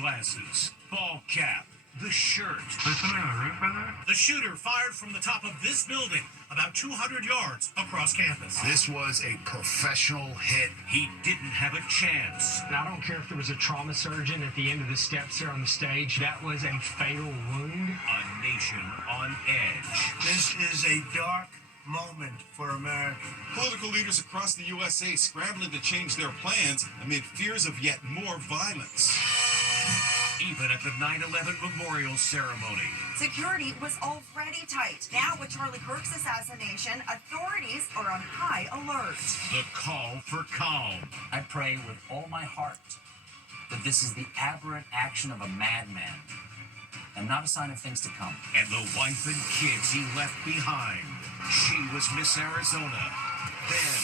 glasses, ball cap, the shirt. There's somebody on the roof right there? The shooter fired from the top of this building, about 200 yards across campus. This was a professional hit. He didn't have a chance. And I don't care if there was a trauma surgeon at the end of the steps there on the stage. That was a fatal wound. A nation on edge. This is a dark moment for America. Political leaders across the USA scrambling to change their plans amid fears of yet more violence. Even at the 9/11 memorial ceremony. Security was already tight. Now, with Charlie Kirk's assassination, authorities are on high alert. The call for calm. I pray with all my heart that this is the aberrant action of a madman and not a sign of things to come. And the wife and kids he left behind. She was Miss Arizona. Then,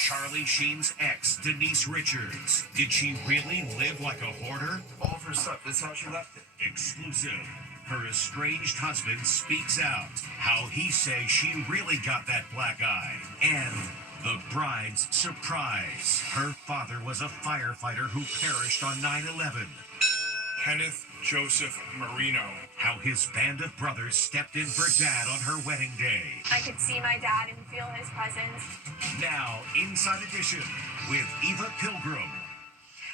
Charlie Sheen's ex, Denise Richards. Did she really live like a hoarder? All of her stuff. That's how she left it. Exclusive. Her estranged husband speaks out how he says she really got that black eye. And the bride's surprise. Her father was a firefighter who perished on 9/11. Kenneth Joseph Marino. How his band of brothers stepped in for Dad on her wedding day. I could see my dad and feel his presence. Now, Inside Edition with Eva Pilgrim.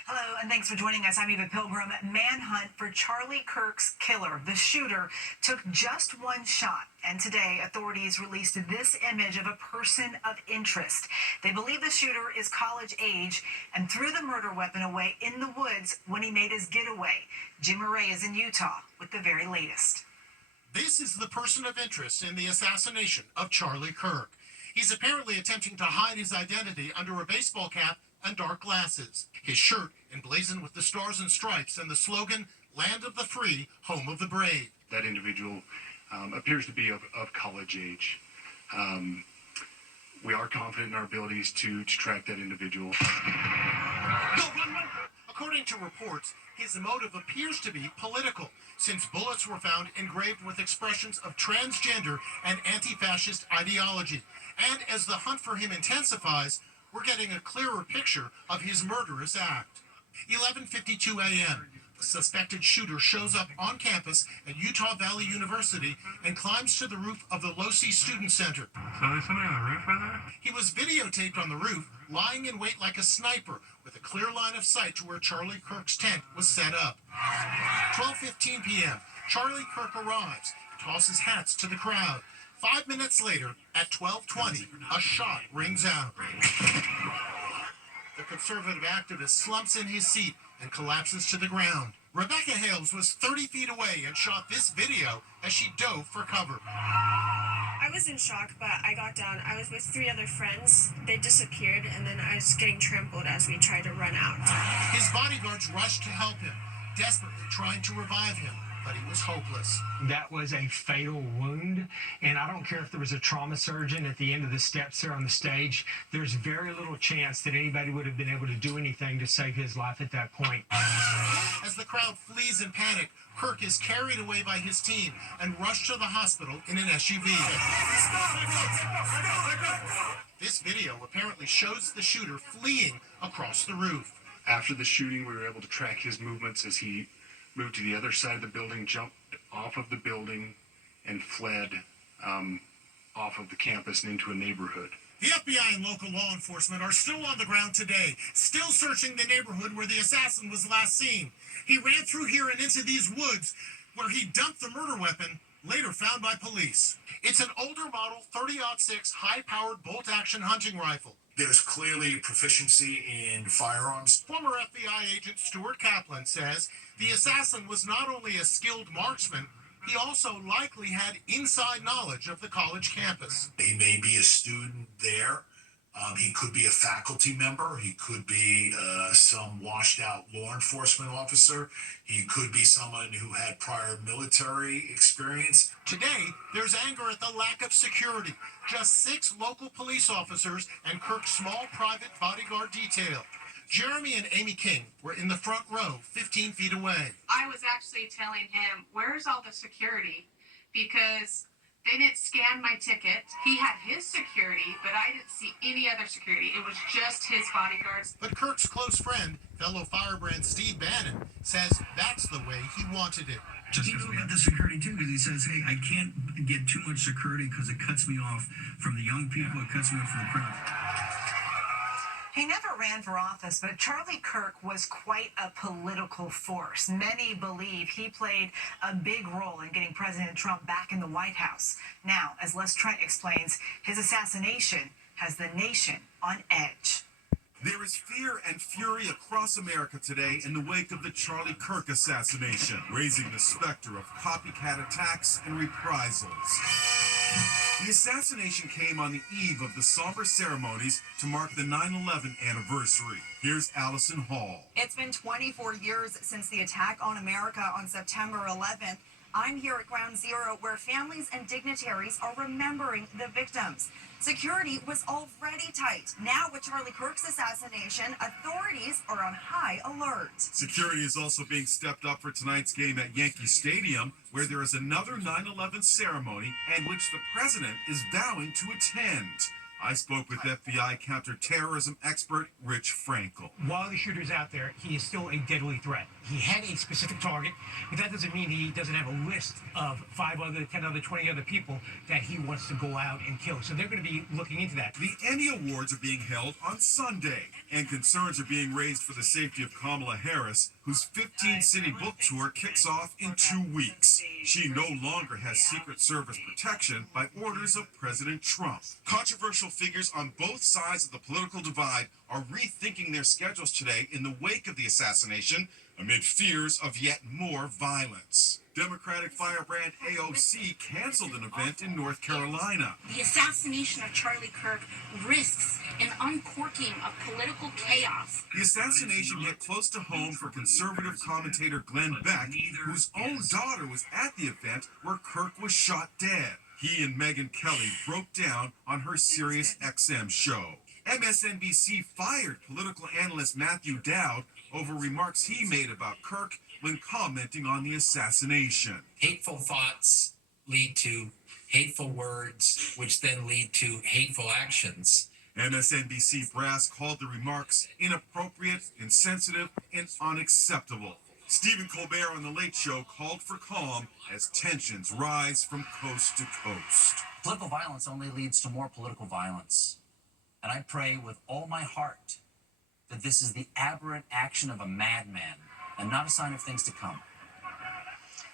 Hello, and thanks for joining us. I'm Eva Pilgrim. Manhunt for Charlie Kirk's killer. The shooter took just one shot, and today authorities released this image of a person of interest. They believe the shooter is college age and threw the murder weapon away in the woods when he made his getaway. Jim Murray is in Utah with the very latest. This is the person of interest in the assassination of Charlie Kirk. He's apparently attempting to hide his identity under a baseball cap and dark glasses. His shirt emblazoned with the stars and stripes and the slogan, "Land of the Free, Home of the Brave." That individual appears to be of college age. We are confident in our abilities to track that individual. Go, run! According to reports, his motive appears to be political, since bullets were found engraved with expressions of transgender and anti-fascist ideology. And as the hunt for him intensifies, we're getting a clearer picture of his murderous act. 11:52 a.m. The suspected shooter shows up on campus at Utah Valley University and climbs to the roof of the Losee Student Center. So there's somebody on the roof right there? He was videotaped on the roof, lying in wait like a sniper, with a clear line of sight to where Charlie Kirk's tent was set up. 12:15 p.m., Charlie Kirk arrives, tosses hats to the crowd. 5 minutes later, at 12:20, a shot rings out. The conservative activist slumps in his seat and collapses to the ground. Rebecca Hales was 30 feet away and shot this video as she dove for cover. I was in shock, but I got down. I was with 3 other friends. They disappeared, and then I was getting trampled as we tried to run out. His bodyguards rushed to help him, desperately trying to revive him, but he was hopeless. That was a fatal wound, and I don't care if there was a trauma surgeon at the end of the steps there on the stage. There's very little chance that anybody would have been able to do anything to save his life at that point. As the crowd flees in panic, Kirk is carried away by his team and rushed to the hospital in an SUV. This video apparently shows the shooter fleeing across the roof. After the shooting, we were able to track his movements as he moved to the other side of the building, jumped off of the building, and fled off of the campus and into a neighborhood. The FBI and local law enforcement are still on the ground today, still searching the neighborhood where the assassin was last seen. He ran through here and into these woods where he dumped the murder weapon, later found by police. It's an older model 30-06 high-powered bolt-action hunting rifle. There's clearly proficiency in firearms. Former FBI agent Stuart Kaplan says the assassin was not only a skilled marksman, he also likely had inside knowledge of the college campus. He may be a student there. He could be a faculty member. He could be some washed out law enforcement officer. He could be someone who had prior military experience. Today, there's anger at the lack of security. Just 6 local police officers and Kirk's small private bodyguard detail. Jeremy and Amy King were in the front row, 15 feet away. I was actually telling him, where's all the security? Because They didn't scan my ticket. He had his security, but I didn't see any other security. It was just his bodyguards. But Kirk's close friend, fellow firebrand Steve Bannon, says that's the way he wanted it. He knew about the security too, because he says, hey, I can't get too much security because it cuts me off from the young people, it cuts me off from the crowd. He never ran for office, but Charlie Kirk was quite a political force. Many believe he played a big role in getting President Trump back in the White House. Now, as Les Trent explains, his assassination has the nation on edge. There is fear and fury across America today in the wake of the Charlie Kirk assassination, raising the specter of copycat attacks and reprisals. The assassination came on the eve of the somber ceremonies to mark the 9/11 anniversary. Here's Allison Hall. It's been 24 years since the attack on America on September 11th. I'm here at Ground Zero, where families and dignitaries are remembering the victims. Security was already tight. Now, with Charlie Kirk's assassination, authorities are on high alert. Security is also being stepped up for tonight's game at Yankee Stadium, where there is another 9/11 ceremony and which the president is vowing to attend. I spoke with FBI counterterrorism expert Rich Frankel. While the shooter's out there, he is still a deadly threat. He had a specific target, but that doesn't mean he doesn't have a list of 5 other, 10 other, 20 other people that he wants to go out and kill. So they're going to be looking into that. The Emmy Awards are being held on Sunday, and concerns are being raised for the safety of Kamala Harris, whose 15-city book tour kicks off in 2 weeks. She no longer has Secret Service protection by orders of President Trump. Controversial figures on both sides of the political divide are rethinking their schedules today in the wake of the assassination, amid fears of yet more violence. Democratic firebrand AOC canceled an event in North Carolina. The assassination of Charlie Kirk risks an uncorking of political chaos. The assassination hit close to home for conservative commentator Glenn Beck, whose own daughter was at the event where Kirk was shot dead. He and Megyn Kelly broke down on her Sirius XM show. MSNBC fired political analyst Matthew Dowd over remarks he made about Kirk when commenting on the assassination. Hateful thoughts lead to hateful words, which then lead to hateful actions. MSNBC brass called the remarks inappropriate, insensitive, and unacceptable. Stephen Colbert on The Late Show called for calm as tensions rise from coast to coast. Political violence only leads to more political violence. And I pray with all my heart that this is the aberrant action of a madman and not a sign of things to come.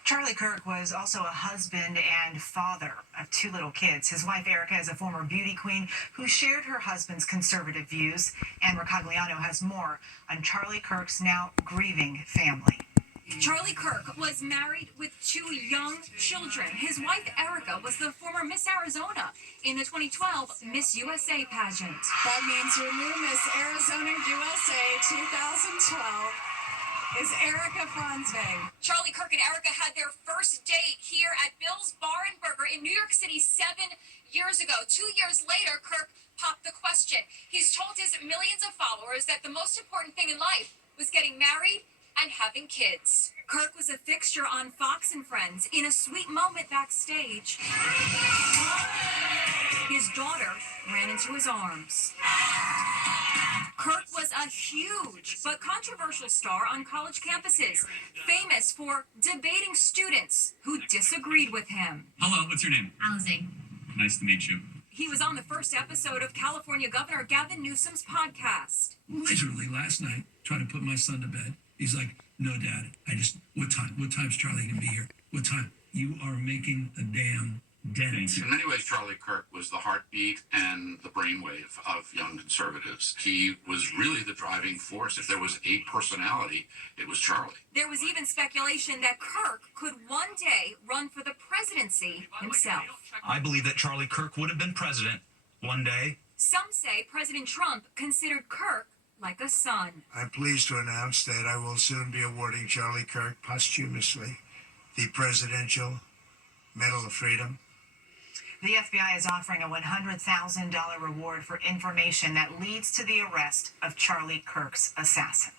Charlie Kirk was also a husband and father of 2 little kids. His wife, Erica, is a former beauty queen who shared her husband's conservative views. And Mercogliano has more on Charlie Kirk's now grieving family. Charlie Kirk was married with 2 young children. His wife, Erica, was the former Miss Arizona in the 2012 Miss USA pageant. That means your new Miss Arizona USA 2012 is Erica Franzweg. Charlie Kirk and Erica had their first date here at Bill's Bar and Burger in New York City 7 years ago. 2 years later, Kirk popped the question. He's told his millions of followers that the most important thing in life was getting married and having kids. Kirk was a fixture on Fox and Friends. In a sweet moment backstage, his daughter ran into his arms. Kirk was a huge but controversial star on college campuses, famous for debating students who disagreed with him. Hello, what's your name? Alizé. Nice to meet you. He was on the first episode of California Governor Gavin Newsom's podcast. Literally last night, trying to put my son to bed. He's like, no, Dad, what time? What time's Charlie going to be here? What time? You are making a damn dent. In many ways, Charlie Kirk was the heartbeat and the brainwave of young conservatives. He was really the driving force. If there was a personality, it was Charlie. There was even speculation that Kirk could one day run for the presidency himself. I believe that Charlie Kirk would have been president one day. Some say President Trump considered Kirk like a son. I'm pleased to announce that I will soon be awarding Charlie Kirk posthumously the Presidential Medal of Freedom. The FBI is offering a $100,000 reward for information that leads to the arrest of Charlie Kirk's assassin.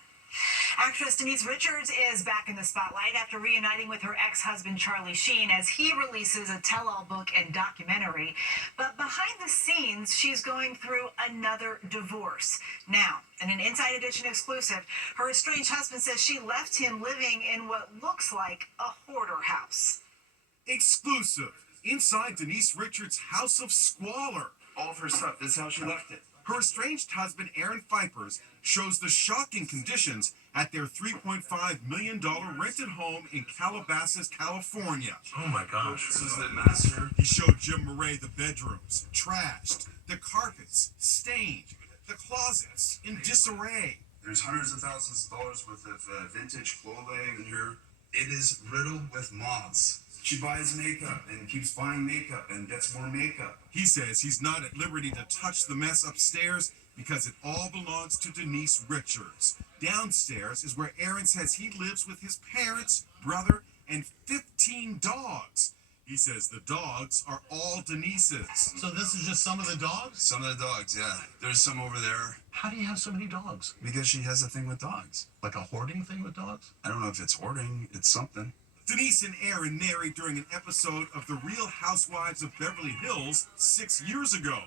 Actress Denise Richards is back in the spotlight after reuniting with her ex-husband Charlie Sheen as he releases a tell-all book and documentary. But behind the scenes, she's going through another divorce. Now, in an Inside Edition exclusive, her estranged husband says she left him living in what looks like a hoarder house. Exclusive. Inside Denise Richards' house of squalor. All of her stuff, this is how she left it. Her estranged husband, Aaron Pfeifers, shows the shocking conditions at their $3.5 million rented home in Calabasas, California. Oh my gosh, this is the master. He showed Jim Murray the bedrooms, trashed, the carpets, stained, the closets in disarray. There's hundreds of thousands of dollars worth of vintage clothing in here. It is riddled with moths. She buys makeup and keeps buying makeup and gets more makeup. He says he's not at liberty to touch the mess upstairs because it all belongs to Denise Richards. Downstairs is where Aaron says he lives with his parents, brother, and 15 dogs. He says the dogs are all Denise's. So this is just some of the dogs? Some of the dogs, yeah. There's some over there. How do you have so many dogs? Because she has a thing with dogs. Like a hoarding thing with dogs? I don't know if it's hoarding, it's something. Denise and Aaron married during an episode of The Real Housewives of Beverly Hills 6 years ago.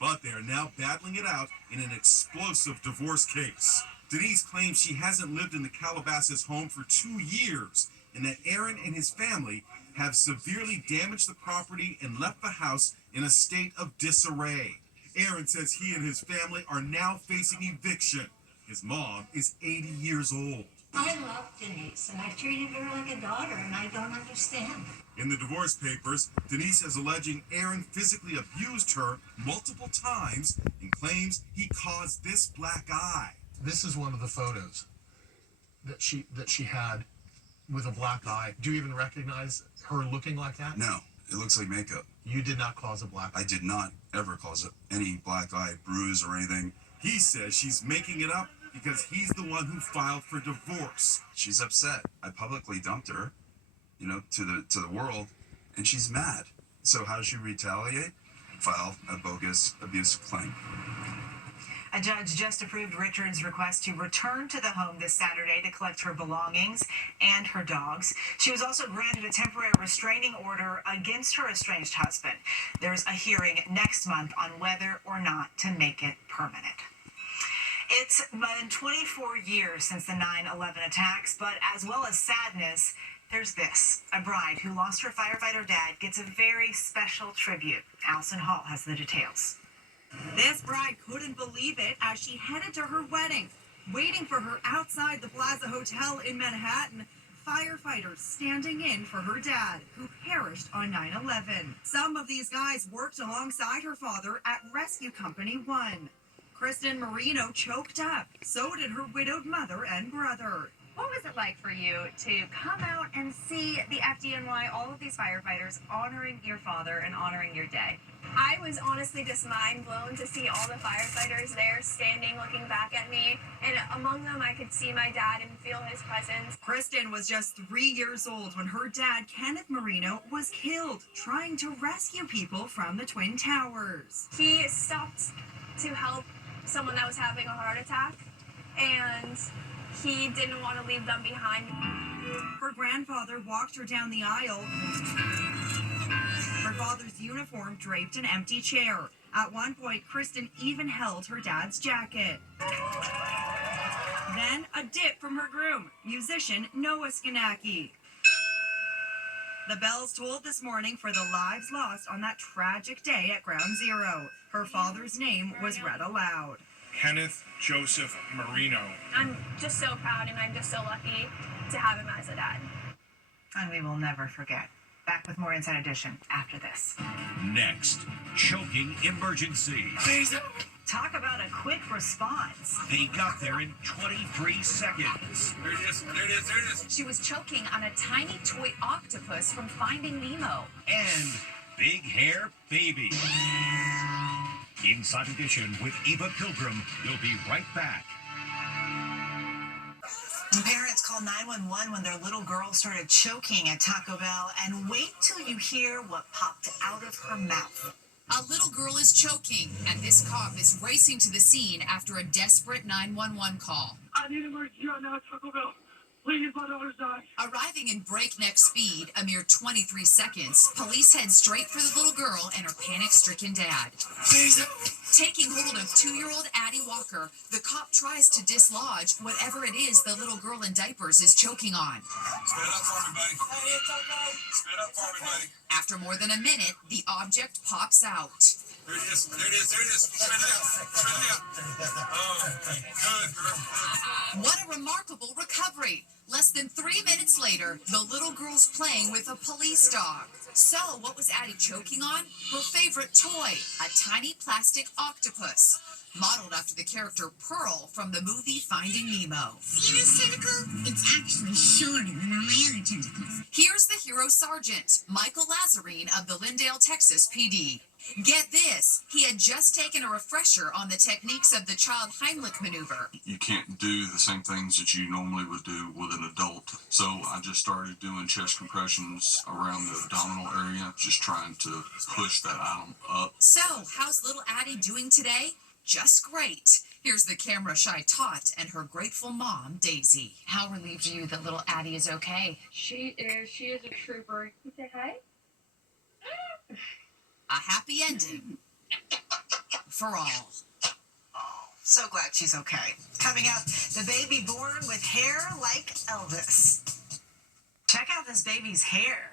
But they are now battling it out in an explosive divorce case. Denise claims she hasn't lived in the Calabasas home for 2 years and that Aaron and his family have severely damaged the property and left the house in a state of disarray. Aaron says he and his family are now facing eviction. His mom is 80 years old. I love Denise, and I treated her like a daughter, and I don't understand. In the divorce papers, Denise is alleging Aaron physically abused her multiple times and claims he caused this black eye. This is one of the photos that she had with a black eye. Do you even recognize her looking like that? No, it looks like makeup. You did not cause a black eye. I did not ever cause any black eye bruise or anything. He says she's making it up because he's the one who filed for divorce. She's upset. I publicly dumped her, to the world, and she's mad. So how does she retaliate? File a bogus abuse claim. A judge just approved Richards' request to return to the home this Saturday to collect her belongings and her dogs. She was also granted a temporary restraining order against her estranged husband. There's a hearing next month on whether or not to make it permanent. It's been 24 years since the 9/11 attacks, but as well as sadness, there's this. A bride who lost her firefighter dad gets a very special tribute. Allison Hall has the details. This bride couldn't believe it as she headed to her wedding. Waiting for her outside the Plaza Hotel in Manhattan, firefighters standing in for her dad, who perished on 9/11. Some of these guys worked alongside her father at Rescue Company 1. Kristen Marino choked up. So did her widowed mother and brother. What was it like for you to come out and see the FDNY, all of these firefighters honoring your father and honoring your day? I was honestly just mind blown to see all the firefighters there standing, looking back at me. And among them, I could see my dad and feel his presence. Kristen was just 3 years old when her dad, Kenneth Marino, was killed trying to rescue people from the Twin Towers. He stopped to help someone that was having a heart attack, and he didn't want to leave them behind. Her grandfather walked her down the aisle, her father's uniform draped an empty chair. At one point, Kristen even held her dad's jacket. Then a dip from her groom, musician Noah Skanaki. The bells tolled this morning for the lives lost on that tragic day at Ground Zero. Her father's name was read aloud. Kenneth Joseph Marino. I'm just so proud, and I'm just so lucky to have him as a dad. And we will never forget. Back with more Inside Edition after this. Next, choking emergency. Talk about a quick response. They got there in 23 seconds. There it is, there it is, there it is. She was choking on a tiny toy octopus from Finding Nemo. And big hair baby. Inside Edition with Eva Pilgrim. We'll be right back. Parents called 911 when their little girl started choking at Taco Bell, and wait till you hear what popped out of her mouth. A little girl is choking, and this cop is racing to the scene after a desperate 911 call. I need emergency right now, Taco Bell. Please, my daughter's dying. Arriving in breakneck speed, a mere 23 seconds, police head straight for the little girl and her panic-stricken dad. Please. Taking hold of 2-year-old Addie Walker, the cop tries to dislodge whatever it is the little girl in diapers is choking on. Spit up for me, buddy. Hey, it's okay. Spit up for me, buddy. After more than a minute, the object pops out. There it is. There it is. There it is. Spit it out. Spit it out. Oh, good, girl. What a remarkable recovery. Less than 3 minutes later, the little girl's playing with a police dog. So, what was Addie choking on? Her favorite toy, a tiny plastic octopus, modeled after the character Pearl from the movie Finding Nemo. See this tentacle? It's actually shorter than all my other tentacles. Here's the hero sergeant, Michael Lazarine of the Lindale, Texas PD. Get this, he had just taken a refresher on the techniques of the child Heimlich maneuver. You can't do the same things that you normally would do with an adult. So I just started doing chest compressions around the abdominal area, just trying to push that item up. So, how's little Addie doing today? Just great. Here's the camera-shy Tot and her grateful mom, Daisy. How relieved are you that little Addie is okay? She is a trooper. You say hi? A happy ending for all. So glad she's okay. Coming up, the baby born with hair like Elvis. Check out this baby's hair.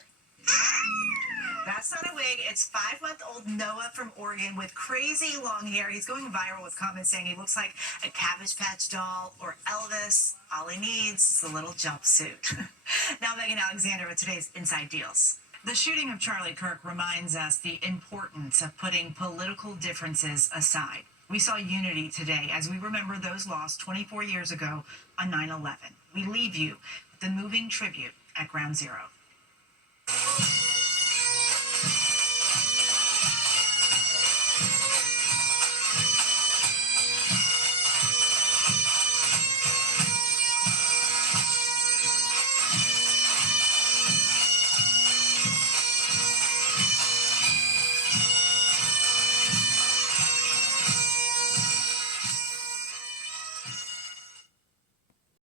That's not a wig. It's 5-month-old Noah from Oregon with crazy long hair. He's going viral with comments saying he looks like a Cabbage Patch doll or Elvis. All he needs is a little jumpsuit. Now, Megan Alexander with today's Inside Deals. The shooting of Charlie Kirk reminds us the importance of putting political differences aside. We saw unity today as we remember those lost 24 years ago on 9/11. We leave you with the moving tribute at Ground Zero.